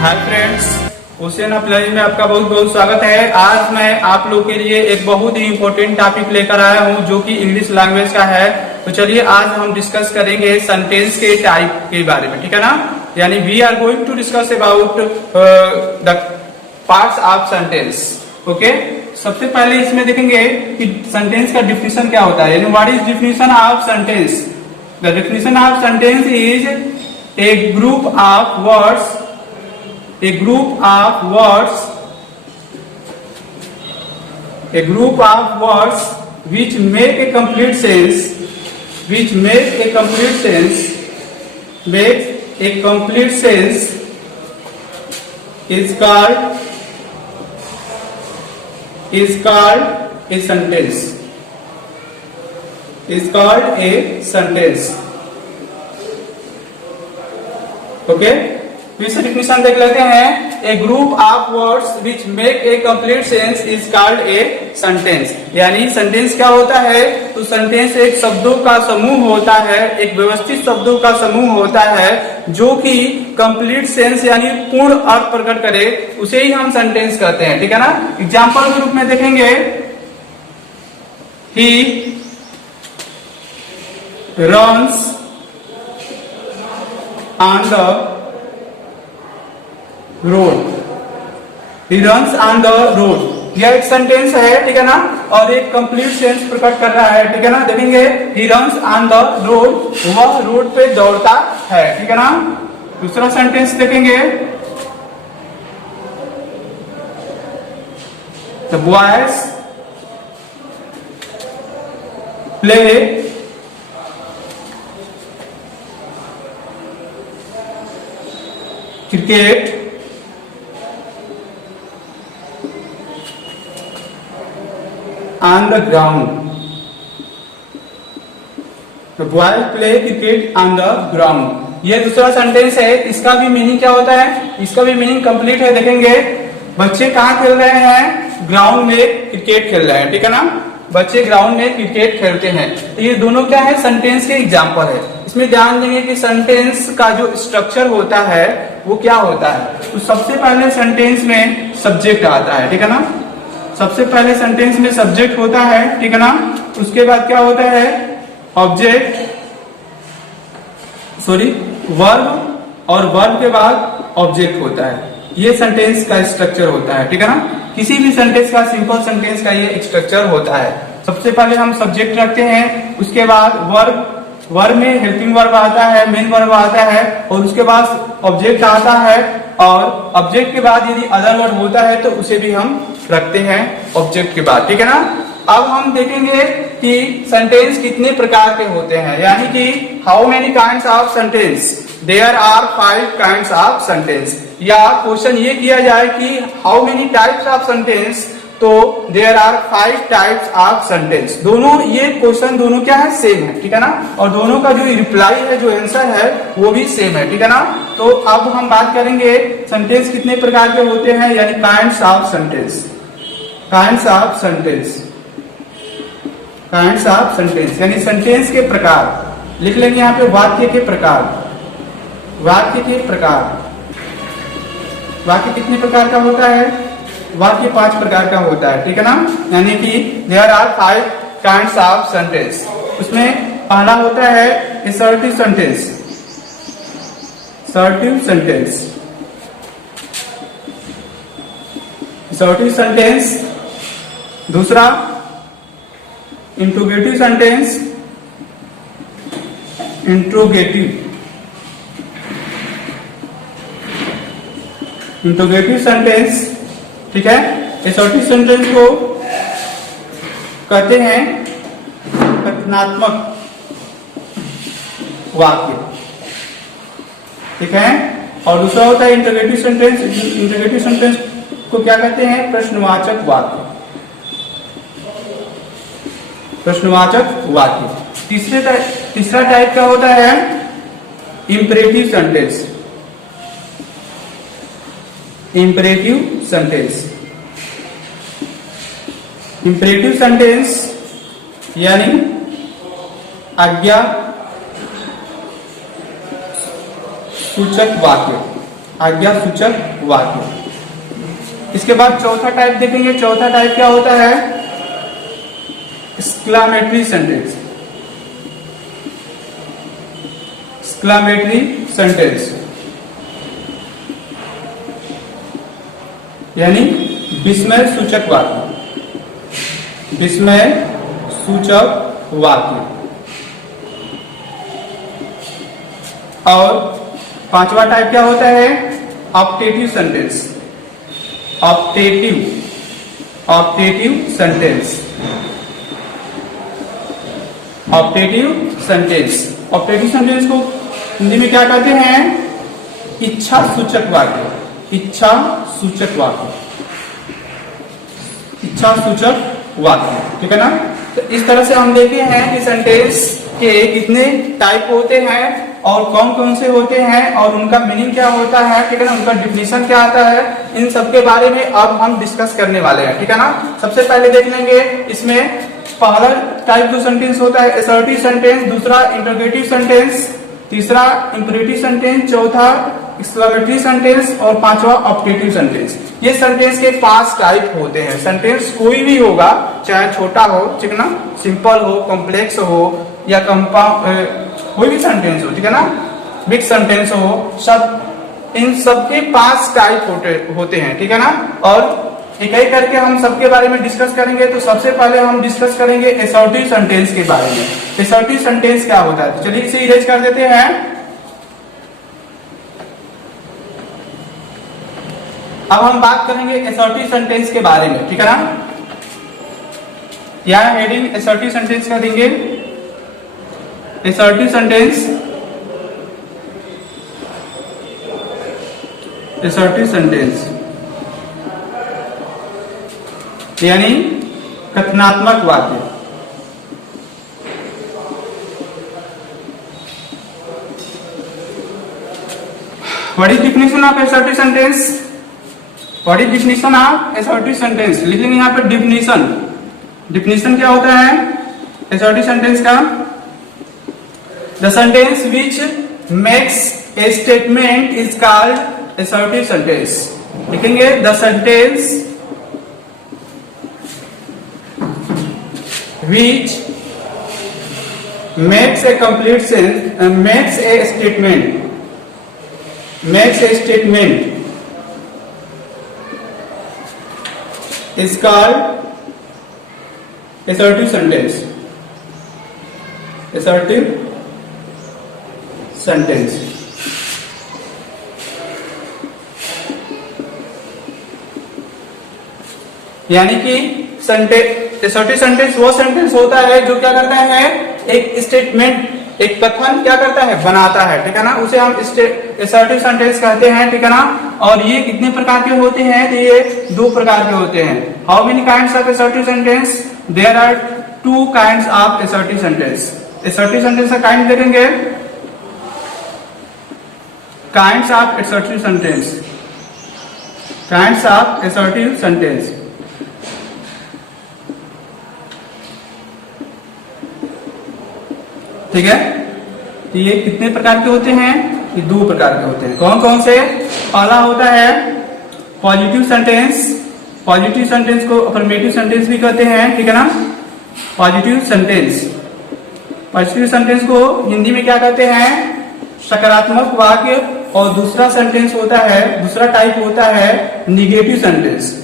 Hi friends, ocean of learning में आपका बहुत बहुत स्वागत है। आज मैं आप लोग के लिए एक बहुत ही इम्पोर्टेंट टॉपिक लेकर आया हूं जो कि इंग्लिश लैंग्वेज का है। तो चलिए आज हम डिस्कस करेंगे सेंटेंस के टाइप के बारे में, ठीक है ना। यानी we are going to discuss about the parts of sentence. Okay, सबसे पहले इसमें देखेंगे कि सेंटेंस का डिफिनेशन क्या होता है, यानी what is definition of sentence. The definition of sentence is a group of words a group of words a group of words which make a complete sense which make a complete sense makes a complete sense is called a sentence is called a sentence। Okay, इसे definition देख लेते हैं। A group of words which make a complete sense is called a sentence. यानी sentence क्या होता है, तो sentence एक शब्दों का समूह होता है, एक व्यवस्थित शब्दों का समूह होता है जो कि कंप्लीट सेंस यानी पूर्ण अर्थ प्रकट करे, उसे ही हम सेंटेंस कहते हैं, ठीक है ना। एग्जाम्पल के रूप में देखेंगे, he runs on the road, he runs on the road, यह एक सेंटेंस है, ठीक है ना, और एक कंप्लीट सेंस प्रकट कर रहा है, ठीक है ना। देखेंगे he runs on the road, वह रोड पे दौड़ता है, ठीक है ना। दूसरा सेंटेंस देखेंगे, the boys play cricket on the ground, the boys play cricket on the ground. ये दूसरा सेंटेंस है। इसका भी मीनिंग क्या होता है, इसका भी मीनिंग कंप्लीट है। देखेंगे बच्चे कहाँ खेल रहे हैं, ग्राउंड में क्रिकेट खेल रहे हैं, ठीक है ना। बच्चे ग्राउंड में क्रिकेट खेलते हैं। तो ये दोनों क्या है, सेंटेंस के एग्जाम्पल है। इसमें ध्यान देंगे कि सेंटेंस का जो स्ट्रक्चर होता है वो क्या होता है। तो सबसे पहले सेंटेंस में सब्जेक्ट आता है, ठीक है ना। सबसे पहले सेंटेंस में सब्जेक्ट होता है, ठीक है ना। उसके बाद क्या होता है, ऑब्जेक्ट वर्ब, और वर्ब के बाद ऑब्जेक्ट होता है। ये सेंटेंस का स्ट्रक्चर होता है, ठीक है ना। किसी भी सेंटेंस का, सिंपल सेंटेंस का ये स्ट्रक्चर होता है। सबसे पहले हम सब्जेक्ट रखते हैं, उसके बाद वर्ब में हेल्पिंग वर्ब आता है, मेन वर्ब आता है, और उसके बाद ऑब्जेक्ट आता है, और ऑब्जेक्ट के बाद यदि अदर वर्ड होता है तो उसे भी हम रखते हैं ऑब्जेक्ट के बाद, ठीक है ना। अब हम देखेंगे कि सेंटेंस कितने प्रकार के होते हैं, यानी कि how many kinds of sentence, there are 5 kinds of sentence. या क्वेश्चन ये किया जाए कि how many types of sentence, तो there are 5 types of sentence. दोनों ये क्वेश्चन दोनों क्या है, सेम है, ठीक है ना। और दोनों का जो रिप्लाई है, जो आंसर है वो भी सेम है, ठीक है ना। तो अब हम बात करेंगे सेंटेंस कितने प्रकार के होते हैं, यानी kinds of sentence. Kinds of sentence, kinds of sentence यानी सेंटेंस के प्रकार। लिख लेंगे यहाँ पे वाक्य के प्रकार। वाक्य के प्रकार, वाक्य कितने प्रकार का होता है, वाक्य 5 प्रकार का होता है, ठीक है ना। यानी कि there are 5 kinds of sentence. उसमें पहला होता है assertive sentence, assertive sentence, assertive sentence. दूसरा इंट्रोगेटिव सेंटेंस, इंट्रोगेटिव सेंटेंस, ठीक है। असर्टिव सेंटेंस को कहते हैं कथनात्मक वाक्य, ठीक है। और दूसरा होता है इंटरोगेटिव सेंटेंस। इंटरोगेटिव सेंटेंस को क्या कहते हैं, प्रश्नवाचक वाक्य, प्रश्नवाचक वाक्य। तीसरा टाइप क्या होता है, imperative sentence, imperative sentence. Imperative sentence यानी आज्ञा सूचक वाक्य, आज्ञा सूचक वाक्य। इसके बाद चौथा टाइप देखेंगे। चौथा टाइप क्या होता है? Exclamatory sentence. एक्सक्लामेटरी सेंटेंस यानी विस्मय सूचक वाक्य। विस्मय सूचक वाक्य। और पांचवा टाइप क्या होता है? Optative sentence. Optative sentence. Optative sentence. Optative sentence को हिंदी में क्या कहते हैं? इच्छा सूचक वाक्य। इच्छा सूचक वाक्य। इच्छा सूचक वाक्य, ठीक है ना? तो इस तरह से हम देखे हैं कि सेंटेंस के कितने टाइप होते हैं और कौन कौन से होते हैं और उनका मीनिंग क्या होता है, ठीक है ना? उनका डिफिनेशन क्या आता है, इन सब के बारे में अब हम डिस्कस करने वाले हैं, ठीक है ना? सबसे पहले देख लेंगे इसमें पहला टाइप जो सेंटेंस होता है असर्टिव सेंटेंस, दूसरा इंटरोगेटिव सेंटेंस, तीसरा इंपरेटिव सेंटेंस, चौथा एक्सक्लेमेटरी सेंटेंस और पांचवा ऑप्टेटिव सेंटेंस। ये सेंटेंस के 5 टाइप होते हैं। सेंटेंस कोई भी होगा, चाहे छोटा हो, ठीक है ना, सिंपल हो, कॉम्प्लेक्स हो या कोई भी सेंटेंस हो, ठीक है ना, बिग सेंटेंस हो, सब इन सबके 5 टाइप होते हैं, ठीक है ना? और एक एक करके हम सबके बारे में डिस्कस करेंगे। तो सबसे पहले हम डिस्कस करेंगे असर्टिव सेंटेंस के बारे में। असर्टिव सेंटेंस क्या होता है? तो चलिए इसे इरेज कर देते हैं। अब हम बात करेंगे असर्टिव सेंटेंस के बारे में, ठीक है ना? यहां हेडिंग असर्टिव सेंटेंस का देंगे। असर्टिव सेंटेंस, असर्टिव सेंटेंस यानी कथनात्मक वाक्य। What is definition of assertive sentence? What is definition of assertive sentence? लिख लेंगे यहाँ पे डिफिनेशन। डिफिनेशन क्या होता है असर्टिव सेंटेंस का? The sentence which makes a statement is called assertive sentence. लिखेंगे the sentence which makes a complete sense, makes a statement is called assertive sentence. Assertive sentence यानी कि असर्टिव सेंटेंस वो sentence होता है जो क्या करता है? एक स्टेटमेंट, एक कथन क्या करता है? बनाता है, ठीक है ना? उसे हम असर्टिव सेंटेंस कहते हैं, ठीक है ना? और ये कितने प्रकार के होते हैं? तो ये 2 प्रकार के होते हैं। How many kinds of assertive sentence? There are 2 kinds of assertive sentence. Assertive sentence का काइंड देखेंगे, kinds of assertive sentence. Kinds of assertive sentence ठीक है? तो ये कितने प्रकार के होते हैं? ये 2 प्रकार के होते हैं। कौन कौन से? पहला होता है पॉजिटिव सेंटेंस। पॉजिटिव सेंटेंस को अफर्मेटिव सेंटेंस भी कहते हैं, ठीक है ना? पॉजिटिव सेंटेंस, पॉजिटिव सेंटेंस को हिंदी में क्या कहते हैं? सकारात्मक वाक्य। और दूसरा सेंटेंस होता है, दूसरा टाइप होता है negative sentence.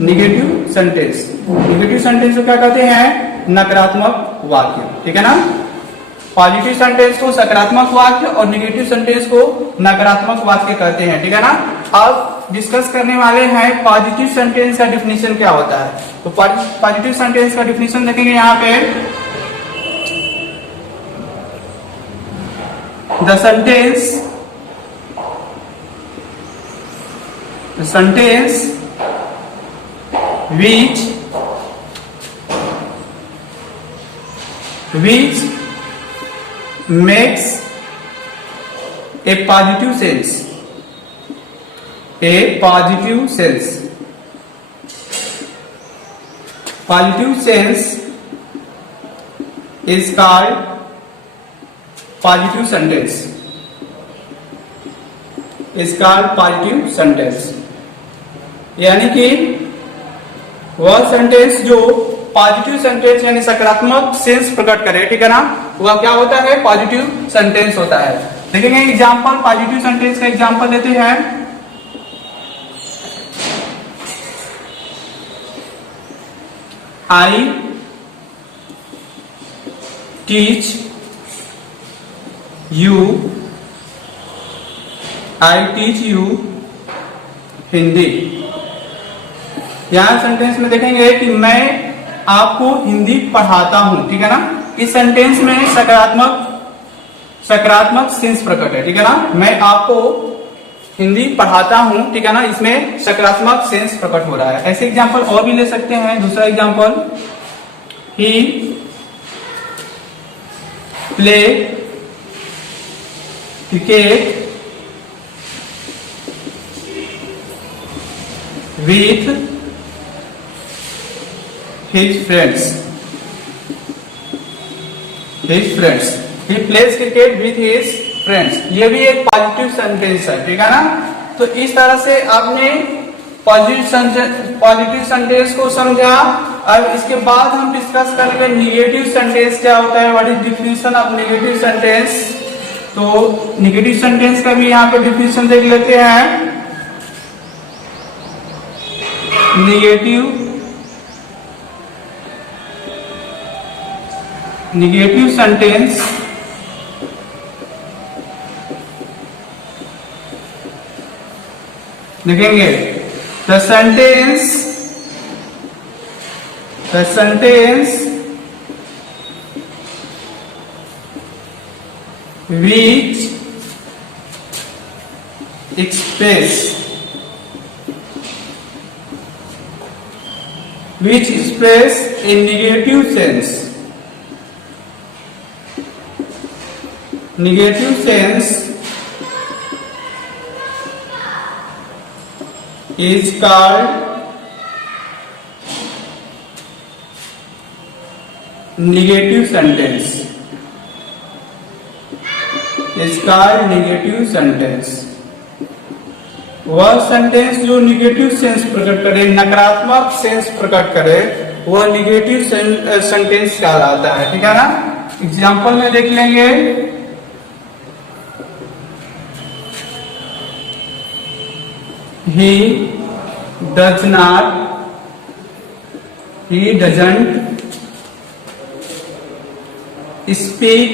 Negative sentence, negative sentence को क्या कहते हैं? नकारात्मक वाक्य, ठीक है ना? पॉजिटिव सेंटेंस को सकारात्मक वाक्य और निगेटिव सेंटेंस को नकारात्मक वाक्य कहते हैं, ठीक है ना? अब डिस्कस करने वाले हैं पॉजिटिव सेंटेंस का डिफिनेशन क्या होता है। तो पॉजिटिव सेंटेंस का डिफिनेशन देखेंगे यहाँ पे। The sentence which makes a positive sense, a positive sense, positive sense is called positive sentence. Is called positive sentence. यानी कि वह सेंटेंस जो पॉजिटिव सेंटेंस यानी सकारात्मक सेंस प्रकट करे, ठीक है ना, वह क्या होता है, पॉजिटिव सेंटेंस होता है। देखेंगे एग्जांपल, पॉजिटिव सेंटेंस का एग्जांपल लेते हैं। I teach you, I teach you Hindi. यहां सेंटेंस में देखेंगे कि मैं आपको हिंदी पढ़ाता हूं, ठीक है ना। इस सेंटेंस में सकारात्मक सेंस प्रकट है, ठीक है ना। मैं आपको हिंदी पढ़ाता हूं, ठीक है ना, इसमें सकारात्मक सेंस प्रकट हो रहा है। ऐसे एग्जांपल और भी ले सकते हैं। दूसरा example, he play cricket with his friends. He plays cricket with his friends. ये भी एक पॉजिटिव सेंटेंस है, ठीक है ना। तो इस तरह से आपने पॉजिटिव सेंटेंस को समझा। अब इसके बाद हम डिस्कस करेंगे निगेटिव सेंटेंस क्या होता है, what is definition of negative sentence. तो निगेटिव सेंटेंस का भी यहाँ पे डिफिनेशन देख लेते हैं। निगेटिव सेंटेंस देखेंगे, the sentence which express a negative sense is called negative sentence। वह सेंटेंस जो निगेटिव सेंस प्रकट करे, नकारात्मक सेंस प्रकट करे, वह निगेटिव सेंटेंस कहलाता है, ठीक है ना। एग्जाम्पल में देख लेंगे, he doesn't speak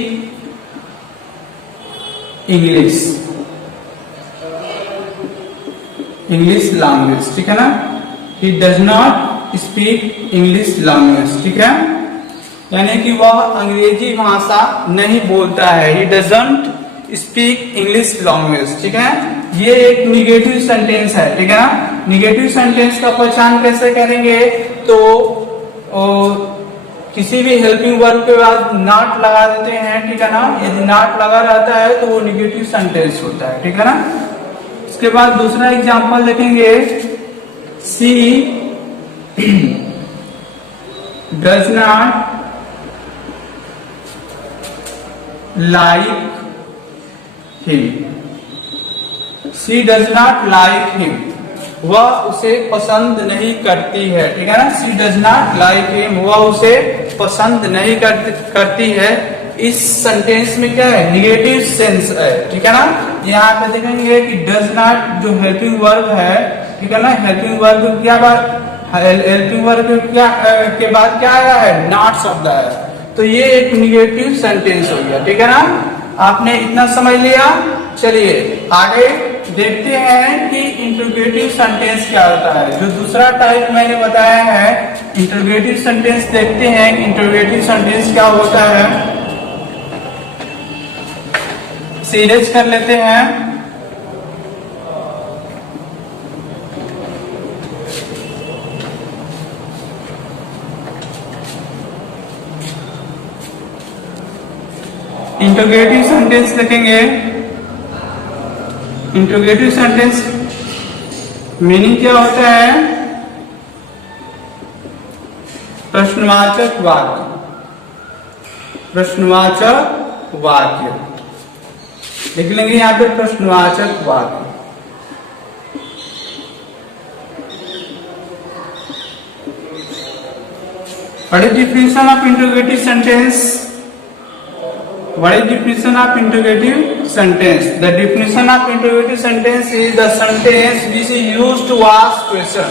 English language, ठीक है ना। He does not speak English language, ठीक है, यानी कि वह अंग्रेजी भाषा नहीं बोलता है। He doesn't speak English language, ठीक है। ये एक निगेटिव सेंटेंस है, ठीक है ना। निगेटिव सेंटेंस का पहचान कैसे करेंगे, तो किसी भी हेल्पिंग वर्ब के बाद नॉट लगा देते हैं, ठीक है ना। यदि नॉट लगा रहता है तो वो निगेटिव सेंटेंस होता है, ठीक है ना। इसके बाद दूसरा एग्जांपल देखेंगे, she does not like him. She does not like him, वह उसे पसंद नहीं करती है, ठीक है ना। She does not like him, वह उसे पसंद नहीं करती है। इस सेंटेंस में क्या है, निगेटिव सेंस है, ठीक है ना। यहाँ पे देखेंगे कि डज नॉट जो हेल्पिंग वर्ब है, ठीक है ना, हेल्पिंग वर्ब क्या बात, हेल्पिंग वर्ब क्या के बाद क्या आया है, नॉट शब्द है। तो ये एक निगेटिव सेंटेंस हो गया, ठीक है ना। आपने इतना समझ लिया। चलिए आगे देखते हैं कि इंटरोगेटिव सेंटेंस क्या होता है। जो दूसरा टाइप मैंने बताया है इंटरोगेटिव सेंटेंस, देखते हैं कि इंटरोगेटिव सेंटेंस क्या होता है। सीरीज कर लेते हैं। इंटरोगेटिव सेंटेंस देखेंगे। इंटरोगेटिव सेंटेंस मीनिंग क्या होता है, प्रश्नवाचक वाक्य। प्रश्नवाचक वाक्य लिख लेंगे यहाँ पे, प्रश्नवाचक वाक्य। What is definition of interrogative sentence? What is definition of interrogative sentence? The definition of interrogative sentence is the sentence which is used to ask question.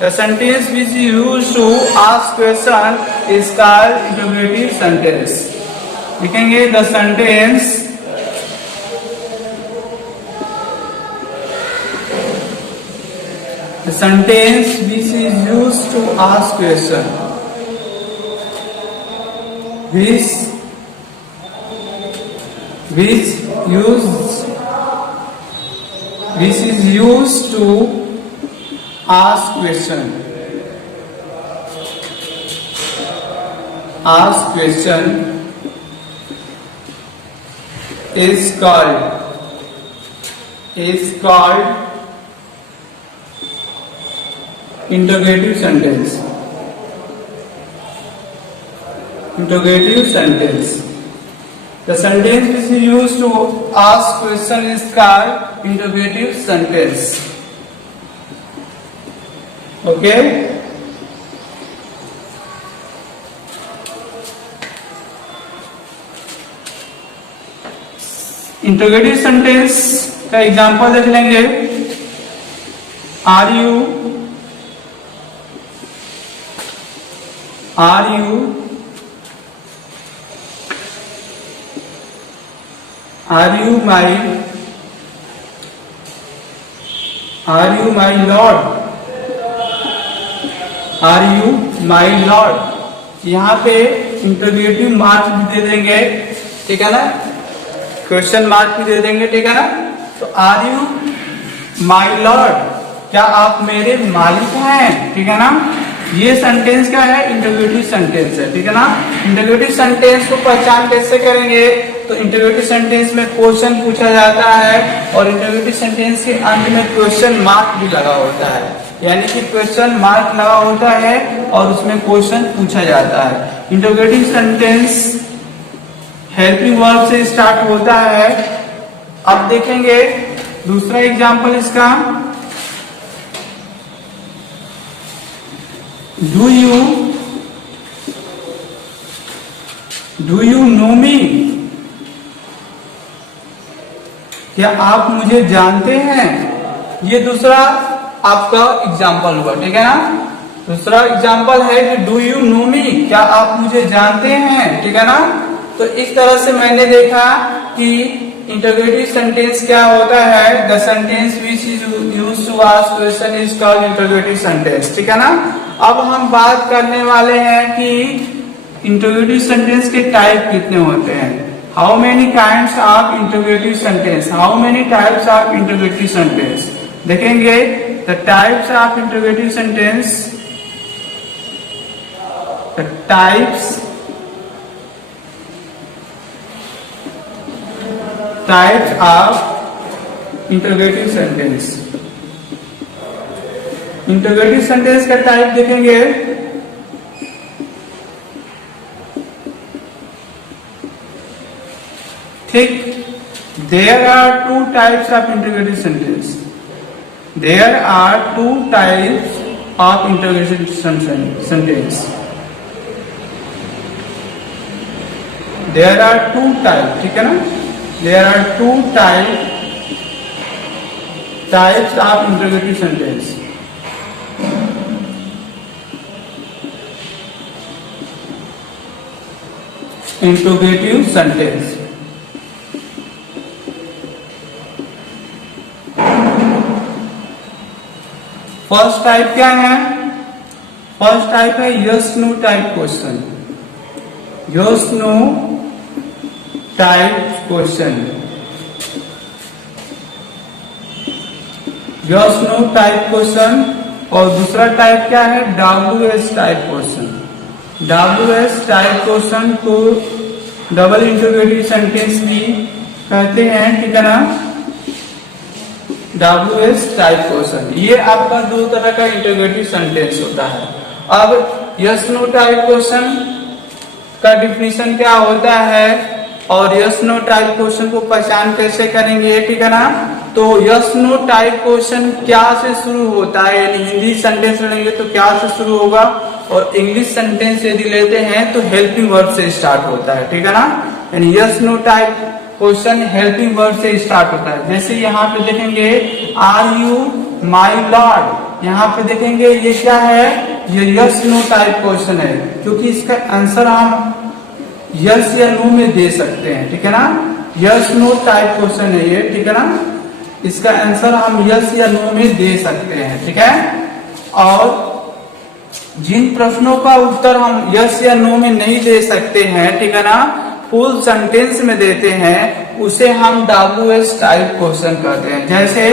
The sentence which is used to ask question is called interrogative sentence. लिखेंगे the sentence which is used to ask question, which is used to ask question. Ask question is called interrogative sentence. Interrogative sentence. The sentence which is used to ask question is called interrogative sentence. Okay? Interrogative sentence का example देख लेंगे. Are you my lord? Are you my lord? यहाँ पे interrogative mark भी दे देंगे, ठीक है ना, क्वेश्चन मार्क भी दे देंगे, ठीक है ना. तो आर यू माई लॉर्ड, क्या आप मेरे मालिक हैं, ठीक है ना. ये सेंटेंस क्या है? इंटरोगेटिव सेंटेंस है, ठीक है ना. इंटरोगेटिव सेंटेंस को पहचान कैसे करेंगे? तो इंटरोगेटिव सेंटेंस में क्वेश्चन पूछा जाता है और इंटरोगेटिव सेंटेंस के अंत में क्वेश्चन मार्क भी लगा होता है, यानी कि क्वेश्चन मार्क लगा होता है और उसमें क्वेश्चन पूछा जाता है. इंटरोगेटिव सेंटेंस हेल्पिंग वर्ब से स्टार्ट होता है. अब देखेंगे दूसरा एग्जांपल इसका. डू यू नो मी? क्या आप मुझे जानते हैं? ये दूसरा आपका एग्जाम्पल हुआ, ठीक है ना. दूसरा एग्जाम्पल है कि डू यू नो मी, क्या आप मुझे जानते हैं, ठीक है ना. तो इस तरह से मैंने देखा कि इंटरोगेटिव सेंटेंस क्या होता है. The sentence which is used to ask question is called interrogative sentence, ठीक है ना. अब हम बात करने वाले हैं कि इंटरोगेटिव सेंटेंस के टाइप कितने होते हैं. How many kinds of interrogative sentence? How many types of interrogative sentence? देखेंगे the types of interrogative sentence. The types of interrogative sentence. Interrogative sentence का टाइप देखेंगे. ठीक, there are two types of interrogative sentence. There are two types of interrogative sentence. There are two types, ठीक है ना. There are two types of interrogative sentence. Interrogative sentence. First type क्या है? First type है yes no type question. Yes no type question. Yes no type question. और दूसरा type क्या है? WS type question. WS type question को double interrogative sentence भी कहते हैं, ठीक है ना. WS टाइप क्वेश्चन, ये आपका दो तरह का इंटरोगेटिव सेंटेंस होता है. अब यस नो टाइप क्वेश्चन का डिफिनीशन क्या होता है और यस नो टाइप क्वेश्चन को पहचान कैसे करेंगे, ठीक है ना. तो यस नो टाइप क्वेश्चन क्या से शुरू होता है, यानी हिंदी सेंटेंस लेंगे तो क्या से शुरू होगा? और इंग्लिश सेंटेंस यदि लेते हैं तो हेल्पिंग वर्ब से स्टार्ट होता है, ठीक है ना। यानी yes no type question helping verb से स्टार्ट होता है। जैसे यहाँ पे देखेंगे आर यू माई लॉर्ड, यहाँ पे देखेंगे ये क्या है, ये यस नो टाइप क्वेश्चन है, क्योंकि इसका आंसर हम यस या नो में दे सकते हैं, ठीक है ना। यस नो टाइप क्वेश्चन है ये, ठीक है ना। इसका आंसर हम यस या नो में दे सकते हैं, ठीक है। और जिन प्रश्नों का उत्तर हम यस या नो में नहीं दे सकते हैं, ठीक है ना, फुल सेंटेंस में देते हैं, उसे हम WH टाइप क्वेश्चन कहते हैं। जैसे